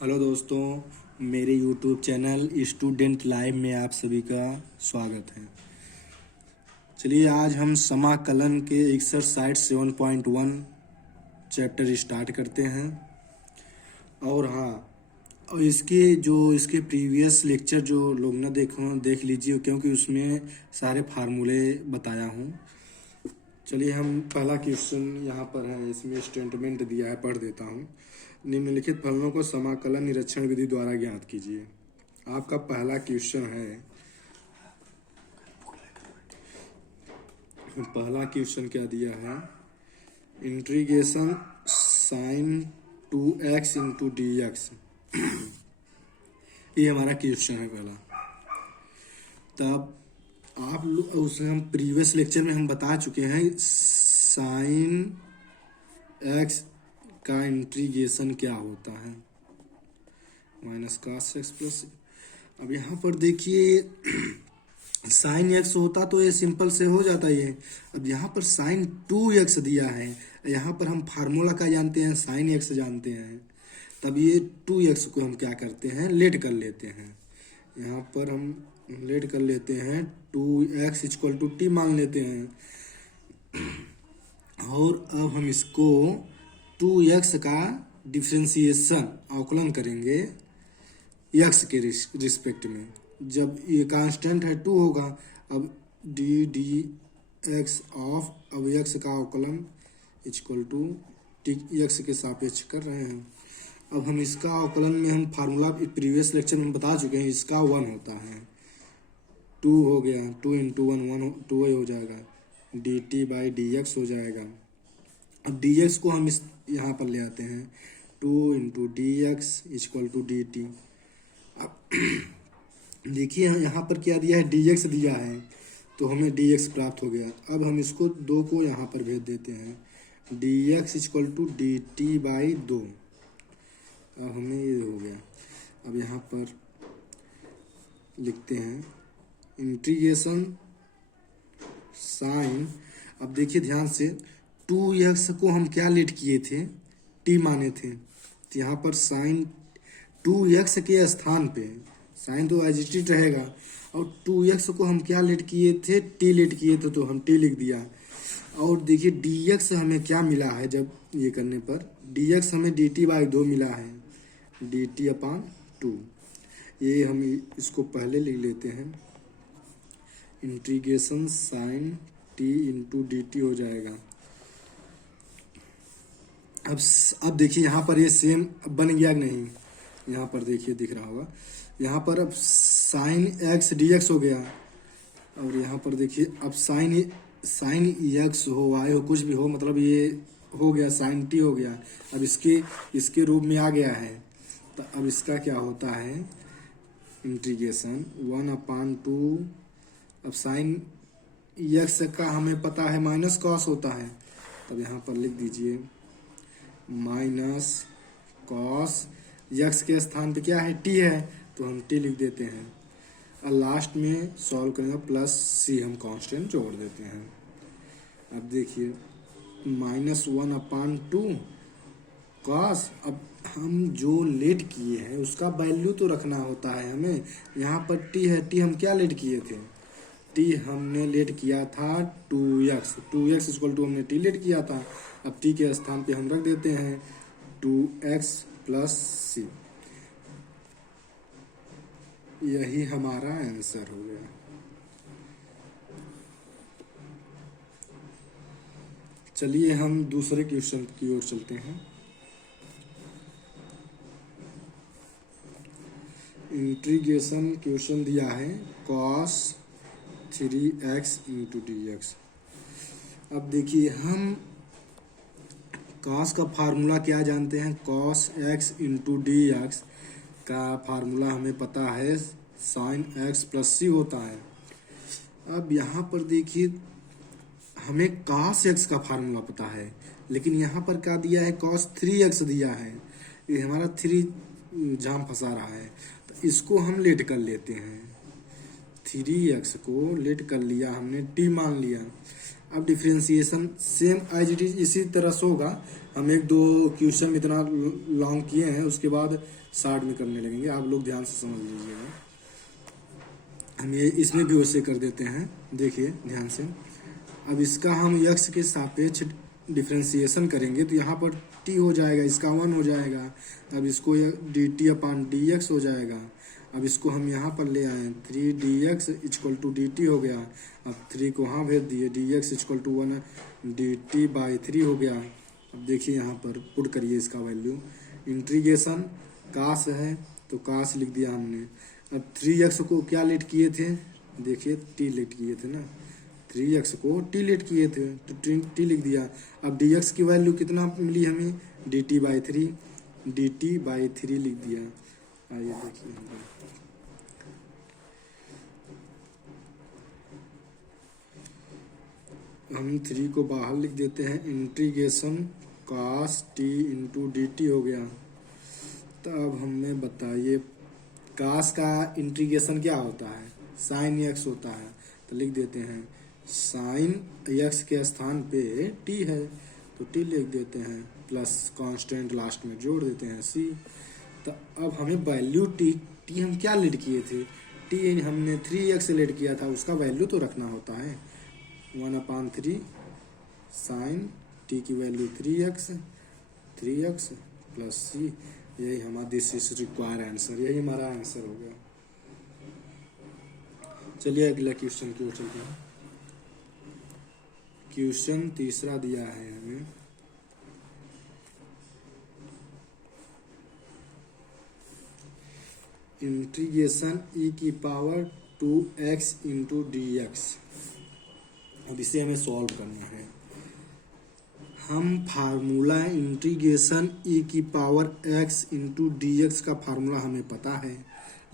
Hello दोस्तों, मेरे YouTube channel student live में आप सभी का स्वागत है। चलिए आज हम समाकलन के एक्सरसाइज 7.1 चैप्टर स्टार्ट करते हैं। और हाँ, और इसके प्रीवियस लेक्चर जो लोग ना देख लीजिए, क्योंकि उसमें सारे फार्मूले बताया हूँ। चलिए हम पहला क्वेश्चन यहाँ पर है, इसमें स्टेटमेंट दिया है, पढ़ देता हूँ। निम्नलिखित फलनों को समाकलन निरीक्षण विधि द्वारा ज्ञात कीजिए। आपका पहला क्वेश्चन है, पहला क्वेश्चन क्या दिया है, integration sine 2x into d x. ये हमारा क्वेश्चन है पहला। तब आप लोग उसे हम प्रीवियस लेक्चर में हम बता चुके हैं, साइन एक्स का इंटीग्रेशन क्या होता है, माइनस cos x प्लस। अब यहाँ पर देखिए साइन एक्स होता तो ये सिंपल से हो जाता ये। अब यहाँ पर साइन 2x दिया है, यहाँ पर हम फार्मूला का जानते हैं, साइन एक्स जानते हैं। तब ये 2x को हम क्या करते हैं, लेट कर लेते हैं। यहाँ पर हम लेट कर लेते हैं, 2x इक्वल टू टी मान लेते हैं। और अब हम इसको 2x का डिफ्रेंसिएशन अवकलन करेंगे x के रिस्पेक्ट में। जब ये कांस्टेंट है 2 होगा। अब डी एक्स ऑफ, अब x का अवकलन इक्वल टू टी एक्स के सापेक्ष कर रहे हैं। अब हम इसका अवकलन में हम फार्मूला प्रीवियस लेक्चर में बता चुके हैं, इसका 1 होता है, 2 हो गया, 2 इंटू 1 2 हो जाएगा, D t by D x हो जाएगा। अब डी एक्स को हम इस यहाँ पर ले आते हैं, 2 into d x equal to d t. अब देखिए यहाँ पर क्या दिया है, डी एक्स दिया है, तो हमें डी एक्स प्राप्त हो गया। अब हम इसको 2 को यहाँ पर भेज देते हैं, d x equal to d t by 2। अब हमें ये हो गया। अब यहाँ पर लिखते हैं इंटीग्रेशन साइन। अब देखिए ध्यान से, 2x को हम क्या लेट किए थे, t माने थे, तो यहाँ पर साइन 2x के स्थान पे साइन तो एज इट इज रहेगा, और 2x को हम क्या लेट किए थे, t लेट किए थे, तो हम t लिख दिया। और देखिए dx हमें क्या मिला है, जब ये करने पर dx हमें dt बाई 2 मिला है, dt अपान 2। ये हम इसको पहले लिख लेते हैं, integration sine t into d t हो जाएगा। अब देखिए यहाँ पर ये सेम बन गया कि नहीं, यहाँ पर देखिए दिख रहा होगा, यहाँ पर अब साइन एक्स डी एक्स हो गया। और यहाँ पर देखिए अब साइन एक्स हो, वाई हो, कुछ भी हो, मतलब ये हो गया, साइन टी हो गया। अब इसके रूप में आ गया है, तो अब इसका क्या होता है, इंटीग्रेशन 1/2। अब साइन एक्स का हमें पता है माइनस कॉस होता है, तब यहाँ पर लिख दीजिए माइनस कॉस, एक्स के स्थान पे क्या है, टी है, तो हम टी लिख देते हैं। और लास्ट में सॉल्व करेंगे, प्लस सी हम कांस्टेंट जोड़ देते हैं। अब देखिए -1/2 कॉस। अब हम जो लेट किए हैं उसका वैल्यू तो रखना होता है हमें। यहाँ पर टी है, टी हम क्या लेट किए थे, टी हमने लेट किया था 2x इक्वल टू हमने टी लेट किया था। अब टी के स्थान पे हम रख देते हैं 2x प्लस सी। यही हमारा आंसर हो गया। चलिए हम दूसरे क्वेश्चन की ओर चलते हैं। इंटीग्रेशन क्वेश्चन दिया है cos 3x into d x. अब देखिए हम cos का फार्मूला क्या जानते हैं, cos x into d x का फार्मूला हमें पता है, साइन x प्लस सी होता है। अब यहाँ पर देखिए हमें cos x का फार्मूला पता है, लेकिन यहाँ पर क्या दिया है, cos 3x दिया है। ये हमारा 3 जाम फंसा रहा है, तो इसको हम लेट कर लेते हैं। 3x को लेट कर लिया हमने, t मान लिया। अब differentiation same as it is इसी तरह से होगा। हम एक दो क्वेश्चन इतना लॉन्ग किए हैं, उसके बाद शॉर्ट में करने लगेंगे। आप लोग ध्यान से समझ लीजिएगा। हम ये इसमें भी वैसे कर देते हैं, देखिए ध्यान से। अब इसका हम यक्स के सापेक्ष डिफरेंशिएशन करेंगे तो यहाँ पर टी हो जाएगा, इसका 1 हो जाएगा। अब इसको D T upon D x हो जाएगा। अब इसको हम यहाँ पर ले आए, 3 d x equal to d t हो गया। अब 3 को वहाँ भेज दिए, d x equal to 1 d t by 3 हो गया। अब देखिए यहाँ पर पुट करिए इसका वैल्यू। इंटीग्रेशन कास है तो कास लिख दिया हमने। अब 3x को क्या लेट किए थे, देखिए टी लेट किए थे ना, 3x को टी लेट किए थे तो टी लिख दिया। अब dx की वैल्यू कितना मिली हमें, dt बाई 3, dt बाई 3 लिख दिया। आइए देखिए हम 3 को बाहर लिख देते हैं। Integration cos t into dt हो गया। तो अब हमें बताइए कास का इंटीग्रेशन क्या होता है, साइन एक्स होता है। तो लिख देते हैं साइन एक्स के स्थान पे टी है तो टी लिख देते हैं, प्लस कांस्टेंट लास्ट में जोड़ देते हैं सी। तो अब हमें वैल्यू टी हम क्या लेट किए थे, टी हमने 3x लेट किया था, उसका वैल्यू तो रखना होता है। 1/3 साइन टी की वैल्यू 3x प्लस सी। यही हमारा दिस इज रिक्वायर आंसर, यही हमारा आंसर हो गया। चलिए अगला क्वेश्चन की ओर चलते हैं। क्वेश्चन तीसरा दिया है हमें, इंटीग्रेशन e की power 2x into d x. अब इसे हमें सॉल्व करना है। हम फार्मूला इंटीग्रेशन e की power x into d x का फार्मूला हमें पता है,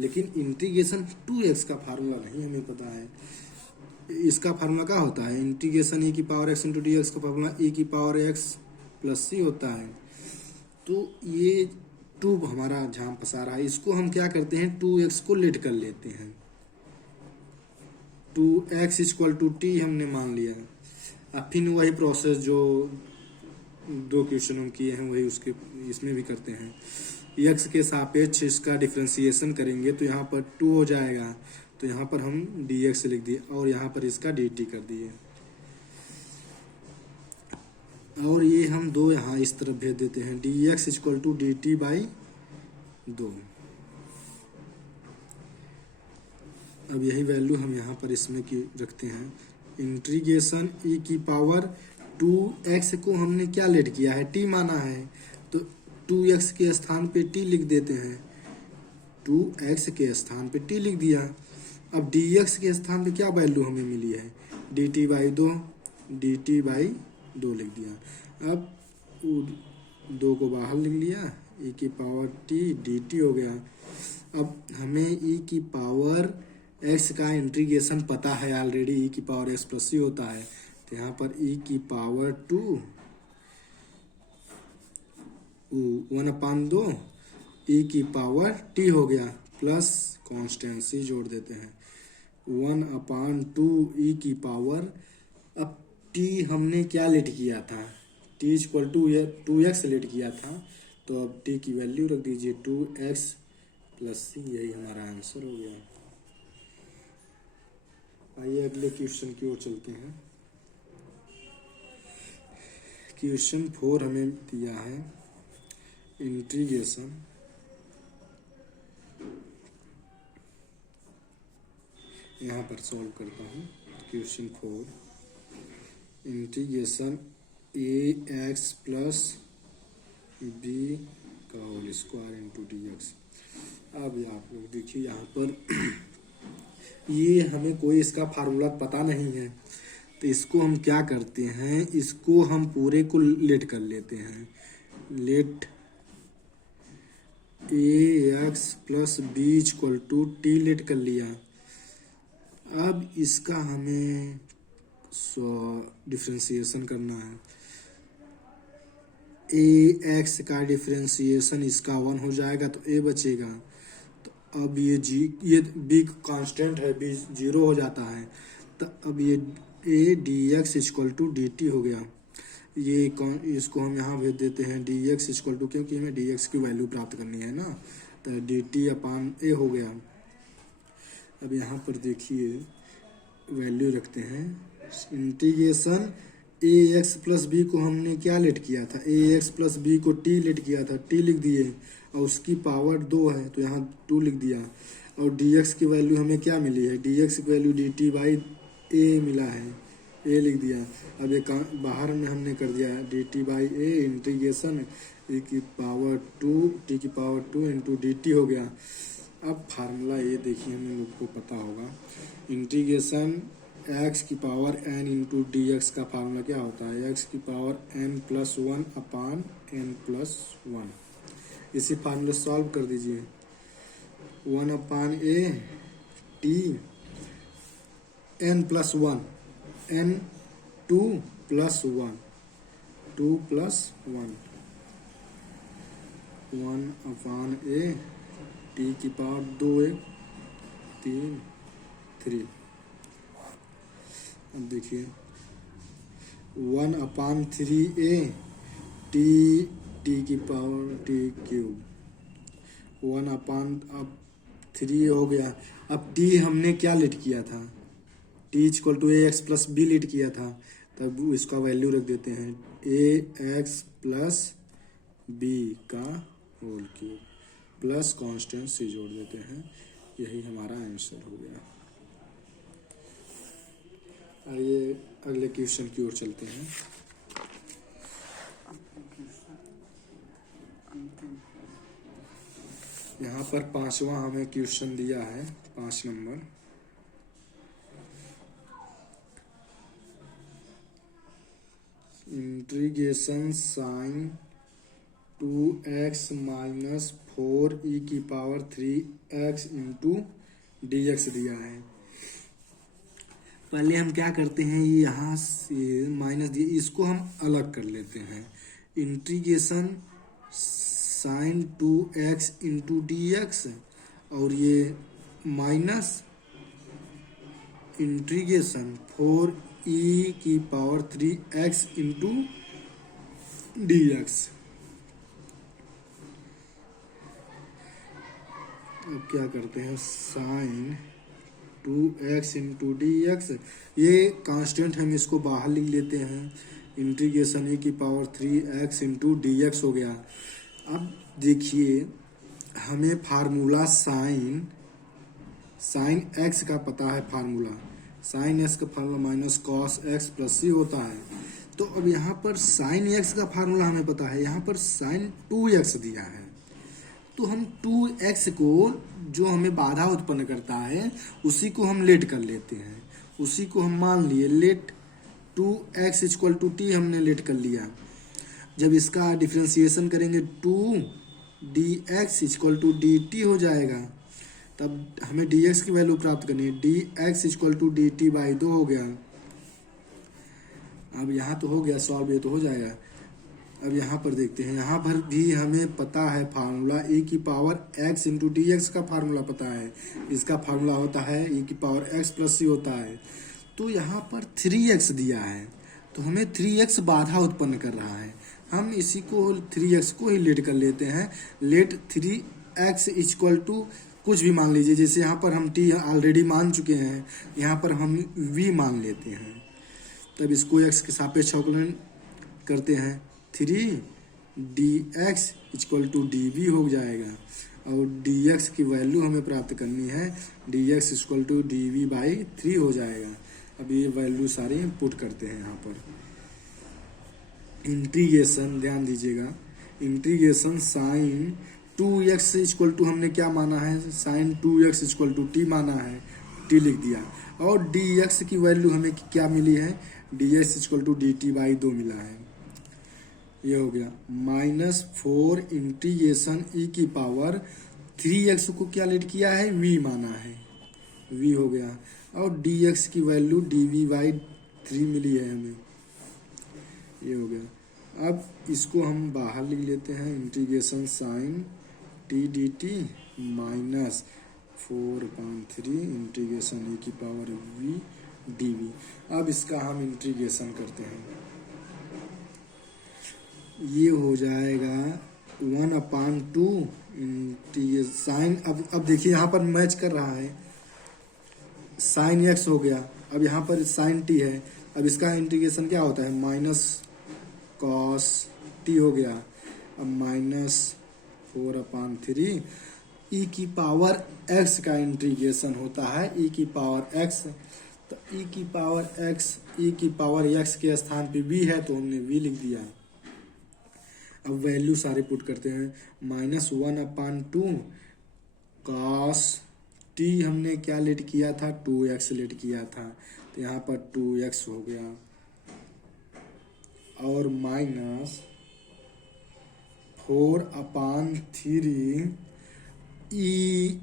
लेकिन इंटीग्रेशन 2x का फार्मूला नहीं हमें पता है। इसका फार्मूला क्या होता है, इंटीग्रेशन e की power x into d x का फार्मूला e की पावर x प्लस सी होता है। तो ये 2 हमारा झाम पसा रहा है, इसको हम क्या करते हैं 2x को लेट कर लेते हैं। 2x इक्वल टू टी हमने मान लिया। अब फिर वही प्रोसेस जो 2 क्वेश्चन हम किए हैं वही उसके इसमें भी करते हैं। x के सापेक्ष इसका डिफरेंशिएशन करेंगे तो यहाँ पर 2 हो जाएगा, तो यहाँ पर हम dx लिख दिए और यहाँ पर इसका dt कर दिए। और ये हम 2 यहाँ इस तरफ भेज देते हैं, dx equal to dt by 2। अब यही वैल्यू हम यहाँ पर इसमें की रखते हैं। इंटीग्रेशन e की पावर 2x को हमने क्या लेट किया है, t माना है, तो 2x के स्थान पे t लिख देते हैं। 2x के स्थान पे t लिख दिया। अब dx के स्थान पे क्या वैल्यू हमें मिली है, dt बाई 2, dt बाई 2 लिख दिया। अब 2 को बाहर लिख लिया, e की पावर t dt हो गया। अब हमें e की पावर x का इंटीग्रेशन पता है ऑलरेडी, e की पावर x प्लस सी होता है। तो यहाँ पर e की पावर 2 1/2 e की पावर t हो गया, प्लस कॉन्स्टेंसी जोड़ देते हैं 1/2 e की पावर। अब t हमने क्या लेट किया था, t equal to 2x late किया था, तो अब t की वैल्यू रख दीजिए 2x प्लस सी, यही हमारा आंसर हो गया। आइए अगले क्वेश्चन की ओर चलते हैं। क्वेश्चन 4 हमें दिया है इंटीग्रेशन यहाँ पर सॉल्व करता हूँ। Question 4 integration ax plus b का whole square into d x. अब आप लोग देखिए यहाँ पर ये हमें कोई इसका फार्मूला पता नहीं है, तो इसको हम क्या करते हैं, इसको हम पूरे को लेट कर लेते हैं। Let ax plus b equal to t let कर लिया। अब इसका हमें डिफरेंशिएशन करना है। ax का डिफरेंशिएशन इसका 1 हो जाएगा तो a बचेगा। तो अब ये b कांस्टेंट है, b 0 हो जाता है। तो अब ये a d x equal to d t हो गया। ये इसको हम यहाँ भेज देते हैं डी एक्स इक्वल टू, क्योंकि हमें डी एक्स की वैल्यू प्राप्त करनी है ना, तो डी टी अपान ए हो गया। अब यहाँ पर देखिए वैल्यू रखते हैं, इंटीग्रेशन ए एक्स प्लस बी को हमने क्या लेट किया था, ए एक्स प्लस बी को टी लेट किया था, टी लिख दिए और उसकी पावर 2 है तो यहाँ 2 लिख दिया। और डी एक्स की वैल्यू हमें क्या मिली है, डी एक्स की वैल्यू डी टी बाई ए मिला है, ए लिख दिया। अब ये बाहर में हमने कर दिया d t by a integration a की पावर 2 टी की पावर 2 इंटू डी टी हो गया। अब फार्मूला ये देखिए हम लोग को पता होगा, इंटीग्रेशन एक्स की power n into d x का फार्मूला क्या होता है, एक्स की power n plus 1 upon n plus 1। इसी फार्मूले सॉल्व कर दीजिए, 1 upon a t n plus 1 n 2 plus 1 2 plus 1 1 upon a t की पावर 2 3 3। अब देखिए 1 अपान 3 ए टी की पावर टी क्यूब 1 अपान, अब 3 हो गया। अब टी हमने क्या लेट किया था, t equal to a x plus b let किया था, तब इसका वैल्यू रख देते हैं ए एक्स प्लस बी का होल क्यूब प्लस कांस्टेंट से जोड़ देते हैं, यही हमारा आंसर हो गया। आइए अगले क्वेश्चन की ओर चलते हैं। यहाँ पर 5वां हमें क्वेश्चन दिया है, 5 number. Integration sine 2x minus 4 e की power 3x into d x दिया है। पहले हम क्या करते हैं, ये यहाँ से माइनस दिए, इसको हम अलग कर लेते हैं। Integration sine 2x into d x और ये माइनस इंटीग्रेशन 4e की power 3x into d x. अब क्या करते हैं, sine 2x into d x, ये कांस्टेंट हम इसको बाहर लिख लेते हैं, इंटीग्रेशन e की power 3x into d x हो गया। अब देखिए हमें फार्मूला साइन x का पता है, फार्मूला साइन x का formula minus cos x plus c होता है। तो अब यहाँ पर साइन x का फार्मूला हमें पता है, यहाँ पर साइन 2x दिया है, तो हम 2x को जो हमें बाधा उत्पन्न करता है उसी को हम लेट कर लेते हैं, उसी को हम मान लिए let 2x equal to t हमने लेट कर लिया। जब इसका डिफरेंशिएशन करेंगे 2dx इक्वल टू dt हो जाएगा, तब हमें dx की वैल्यू प्राप्त करनी है, dx equal to dt by 2 हो गया। अब यहाँ तो हो गया सॉल्व, ये तो हो जाएगा। अब यहाँ पर देखते हैं, यहाँ पर भी हमें पता है फार्मूला e की power x into d x का फार्मूला पता है, इसका फार्मूला होता है e की पावर x प्लस c होता है। तो यहाँ पर 3x दिया है, तो हमें 3x बाधा उत्पन्न कर रहा है, हम इसी को 3x को ही लेट कर लेते हैं। लेट 3x इक्वल टू कुछ भी मान लीजिए, जैसे यहाँ पर हम t ऑलरेडी मान चुके हैं, यहाँ पर हम v मान लेते हैं। तब इसको x के सापेक्ष अवकलन करते हैं, 3dx इक्वल टू dv हो जाएगा, और dx की वैल्यू हमें प्राप्त करनी है, dx equal to dv by 3 हो जाएगा। अब ये वैल्यू सारी पुट करते हैं। यहाँ पर इंटीग्रेशन ध्यान दीजिएगा, integration sine 2x equal to हमने क्या माना है, sign 2x equal to T माना है, टी लिख दिया, और dx की वैल्यू हमें क्या मिली है, dx equal to dt by 2 मिला है, ये हो गया। माइनस 4 इंटीग्रेशन e की पावर 3x को क्या लेट किया है, v माना है, v हो गया, और dx की वैल्यू dv बाई 3 मिली है हमें, ये हो गया। अब इसको हम बाहर लिख लेते हैं, integration sine t dt minus 4/3 integration e की पावर v dv। अब इसका हम इंटीग्रेशन करते हैं, ये हो जाएगा 1/2 साइन। अब देखिए यहाँ पर मैच कर रहा है, साइन x हो गया, अब यहाँ पर साइन t है। अब इसका इंटीग्रेशन क्या होता है, माइनस कॉस t हो गया। अब -4/3 e की पावर x का इंटीग्रेशन होता है e की पावर x। तो e की पावर x, e की पावर x के स्थान पे v है तो हमने v लिख दिया। अब वैल्यू सारे पुट करते हैं, -1/2 कॉस t हमने क्या लेट किया था, 2x लेट किया था, तो यहाँ पर 2x हो गया, और -4/3 e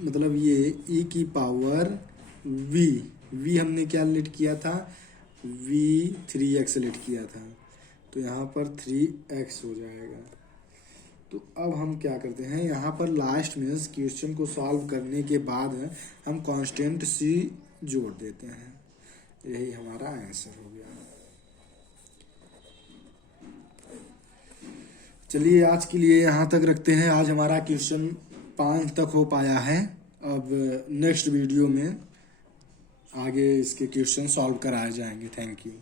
मतलब ये e की पावर v हमने क्या लेट किया था, v 3x लेट किया था, तो यहाँ पर 3x हो जाएगा। तो अब हम क्या करते हैं, यहाँ पर लास्ट में क्वेश्चन को सॉल्व करने के बाद हम कांस्टेंट c जोड़ देते हैं, यही हमारा आंसर हो गया। चलिए आज के लिए यहाँ तक रखते हैं, आज हमारा क्वेश्चन 5 तक हो पाया है। अब नेक्स्ट वीडियो में आगे इसके क्वेश्चन सॉल्व कराए जाएंगे। Thank you.